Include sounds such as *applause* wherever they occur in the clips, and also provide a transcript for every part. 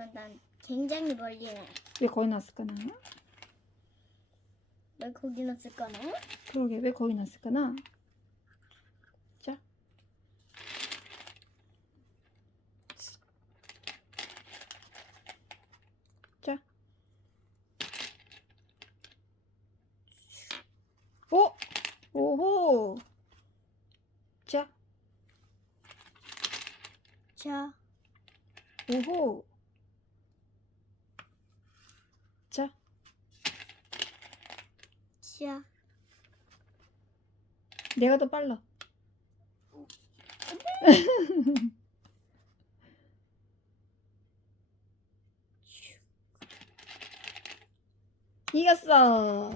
그건 난 굉장히 멀리네. 왜 거기 놨을까나? 왜 거기 넣었을 거네? 그러게 왜 거기 놨을까나? 자. 자. 오! 오호! 자, 자, 오호! 자, 자. 내가 더 빨라. 이겼어.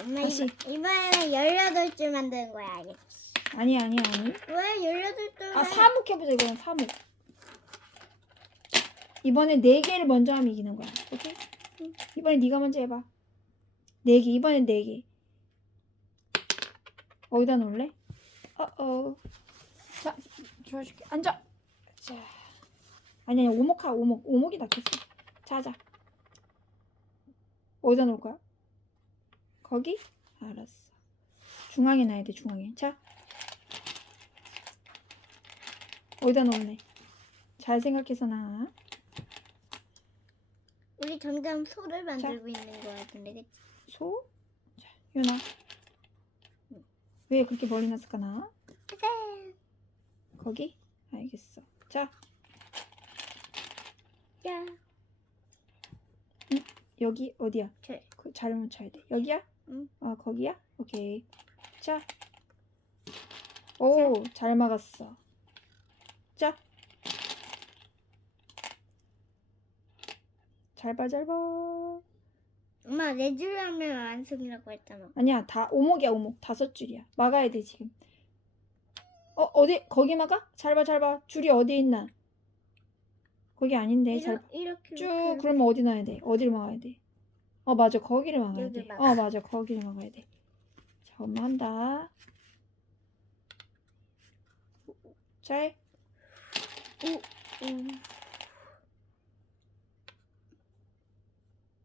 엄마 다시. 이번, 이번에는 18줄 만드는 거야, 알겠지? 아니 아니 아니. 왜 18줄? 아 사목 해보자 이거는 사목. 이번에 네 개를 먼저 하면 이기는 거야. 오케이? 이번에 네가 먼저 해봐. 네 개. 이번엔 네 개. 어디다 놓을래? 어어. 자, 줘줄게. 앉아. 자. 아니 아니 오목하 오목. 오목이 낫겠어. 자, 자. 어디다 놓을 거야? 거기? 알았어. 중앙에 놔야 돼 중앙에. 자. 어디다 놓을래? 잘 생각해서 놔. 우리 점점 소를 만들고 있는 거 같은데, 그치? 소? 자, 유나. 왜 그렇게 멀리 놨을까나? 짜잔! 거기? 알겠어. 자, 야, 여기 어디야? 저, 그 잘못 쳐야 돼. 여기야? 응. 아, 거기야? 오케이. 자. 오, 잘 막았어. 자. 잘 봐, 잘 봐. 엄마, 네 줄 하면 완성이라고 했잖아. 아니야, 다 오목이야, 오목. 다섯 줄이야. 막아야 돼, 지금. 어, 어디? 거기 막아? 잘 봐, 잘 봐. 줄이 어디 있나? 거기 아닌데. 잘 이렇게, 이렇게. 쭉 이렇게. 그러면 어디 놔야 돼? 어디를 막아야 돼? 어 맞아 거기를 막아야 여기 돼. 막아. 어 맞아 거기를 막아야 돼. 자 엄마 한다. 잘. 음.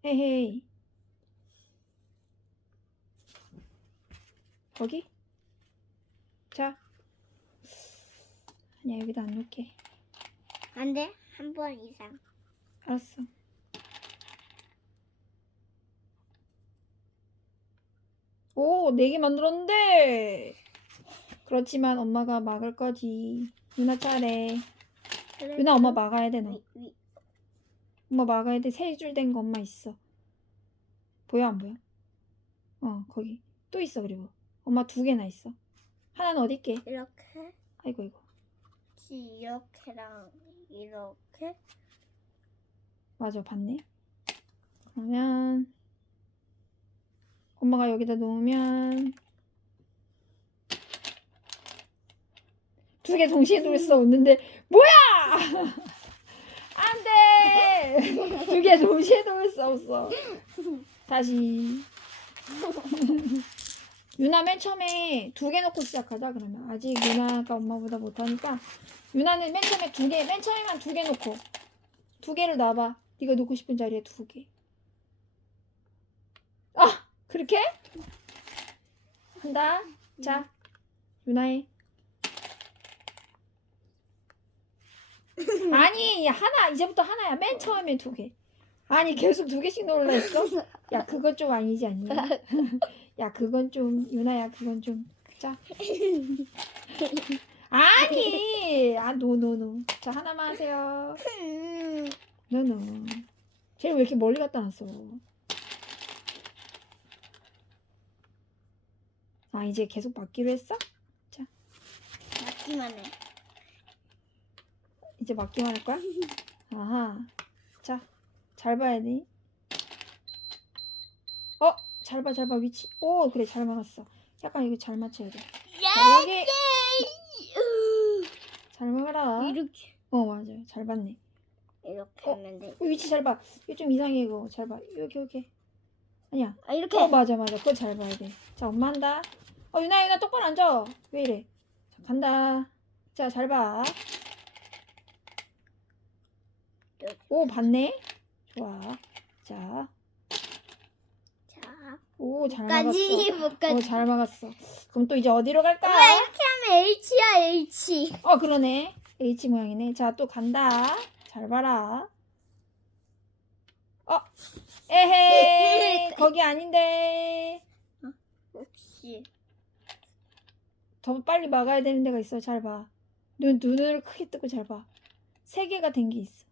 헤헤이. 거기? 자. 아니야 여기다 안 놓게. 안 돼? 한 번 이상. 알았어. 오, 네 개 만들었는데. 그렇지만 엄마가 막을 거지. 유나 차례. 유나 엄마 막아야 돼, 너. 위, 위. 엄마 막아야 돼. 세 줄 된 거 엄마 있어. 보여, 안 보여? 어, 거기. 또 있어, 그리고. 엄마 두 개나 있어. 하나는 어디 있게? 이렇게. 아이고, 이거. 이렇게랑 이렇게. 맞아, 봤네. 그러면 엄마가 여기다 놓으면 두 개 동시에 놓을 수 없는데 뭐야? *laughs* 안 돼! 두 개 동시에 놓을 수 없어. 다시. *laughs* 유나 맨 처음에 두개 놓고 시작하자 그러면 아직 유나가 엄마보다 못하니까 유나는 맨 처음에 두 개, 맨 처음에만 두개 놓고 두 개를 놔봐. 네가 놓고 싶은 자리에 두 개. 아 그렇게? 한다. 자 유나해. 아니 하나 이제부터 하나야. 맨 처음에 두 개. 아니 계속 두 개씩 놓으려 했어? 야 그건 좀 아니지 않니? *laughs* 야 그건 좀 유나야 그건 좀 자. *laughs* 아니 아 노노노. 자 하나만 하세요. 음. 노노. 쟤 왜 이렇게 멀리 갖다 놨어? 아 이제 계속 맞기로 했어? 맞기만 해. 이제 맞기만 할 거야? 아하. 자, 잘 봐야 돼. 어, 잘 봐, 잘 봐, 위치. 오, 그래, 잘 막았어. 약간 이거 잘 맞춰야 돼. 자, 여기 잘 막아라. 이렇게. 어, 맞아요. 잘 봤네. 이렇게 어? 하면 돼. 어, 위치 잘 봐. 이거 좀 이상해, 이거. 잘 봐. 이렇게, 이렇게. 아니야. 아 이렇게. 어, 맞아, 맞아. 그거 잘 봐야 돼. 자, 엄마 한다. 어, 유나, 유나 똑바로 앉아. 왜 이래? 자, 간다. 자, 잘 봐. 오, 봤네? 좋아. 자, 자, 오, 잘 막았어. 까지 못 어, 까지. 잘 막았어. 그럼 또 이제 어디로 갈까? 엄마 이렇게 하면 H야 H. 어, 그러네. H 모양이네. 자, 또 간다. 잘 봐라. 어, 에헤이. *laughs* 거기 아닌데. 혹시 더 빨리 막아야 되는 데가 있어. 잘 봐. 눈, 눈을 크게 뜨고 잘 봐. 세 개가 된 게 있어.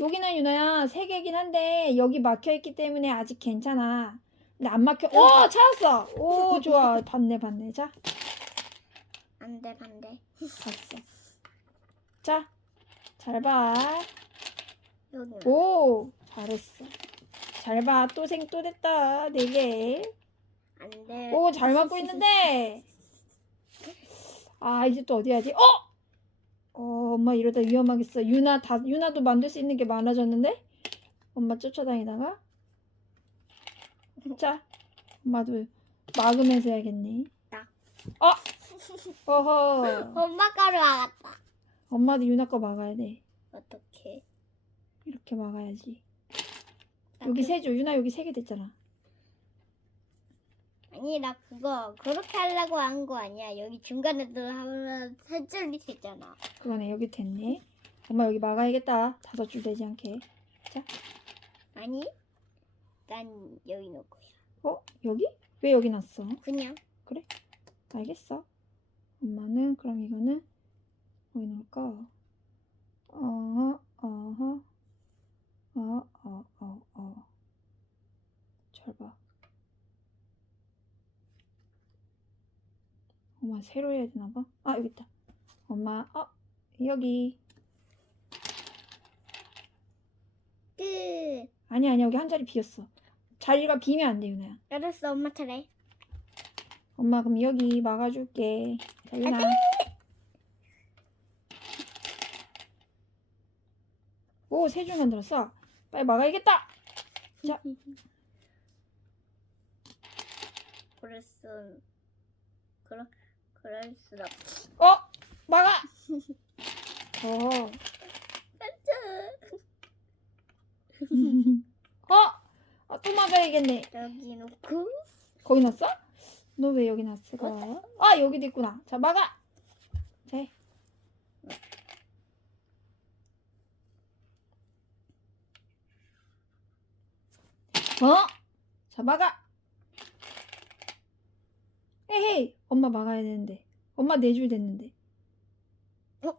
여기는 유나야, 세 개긴 한데, 여기 막혀 있기 때문에 아직 괜찮아. 근데 안 막혀. 오, 찾았어! 오, *laughs* 좋아. 봤네, 봤네. 자, 안돼 반대. 봤어. 자, 잘 봐. 여기. 오, 잘했어. 잘 봐. 또 생 또 됐다. 네 개. 안돼. 오, 잘 맞고 있는데. 아, 이제 또 어디 하지? 어! 어, 엄마 이러다 위험하겠어. 유나 다 유나도 만들 수 있는 게 많아졌는데? 엄마 쫓아다니다가 자, 엄마도 막으면서 해야겠네. 딱. 어! *laughs* 어허. 엄마 가루 와갔다. 엄마도 유나 거 막아야 돼. 어떻게? 이렇게 막아야지. 여기 세 줄. 유나 여기 세 개 됐잖아. 아니 나 그거 그렇게 하려고 한 거 아니야. 여기 중간에 들어가면 세 줄이 되잖아. 그거네. 여기 됐네. 엄마 여기 막아야겠다. 다섯 줄 되지 않게. 아니? 난 여기 놓을 거야. 어? 여기? 왜 여기 놨어? 그냥 알겠어. 엄마는 그럼 이거는 어디 놓을까? 어허, 어허, 어, 어, 어, 어. 잘 봐. 엄마 새로 해야 되나 봐. 아 여기 있다. 엄마, 어 여기. 끝. 아니야 아니야 여기 한 자리 비었어. 자리가 비면 안 돼 유나야. 알았어 엄마 차례. 엄마 그럼 여기 막아줄게. 자, 유나. 오, 세 줄 만들었어. 빨리 막아야겠다. 자. *laughs* 그럴 순 그럴 그럴 순 없. 어, 막아. 어, 어, 아, 또 막아야겠네. 여기 놓고 거기 놨어? 너 왜 여기 놨을까? 아, 여기도 있구나. 자, 막아. 네. 어? 자, 막아. 에헤이, 엄마 막아야 되는데. 엄마 네 줄 됐는데. 어?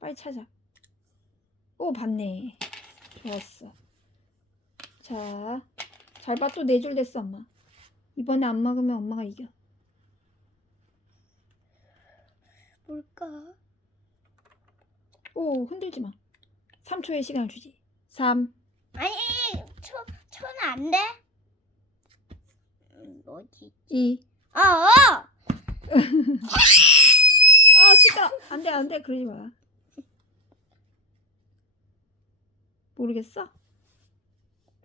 빨리 찾아. 오, 봤네. 좋았어. 자, 잘 봐. 또 네 줄 됐어, 엄마. 이번에 안 막으면 엄마가 이겨. 뭘까? 오, 흔들지 마. 3초의 시간을 주지. 3. 아니 초 초는 안 돼? 음, 뭐지? 2. 어, 어! *laughs* 아, 시끄러. 안 돼, 안 돼. 그러지 마. 모르겠어?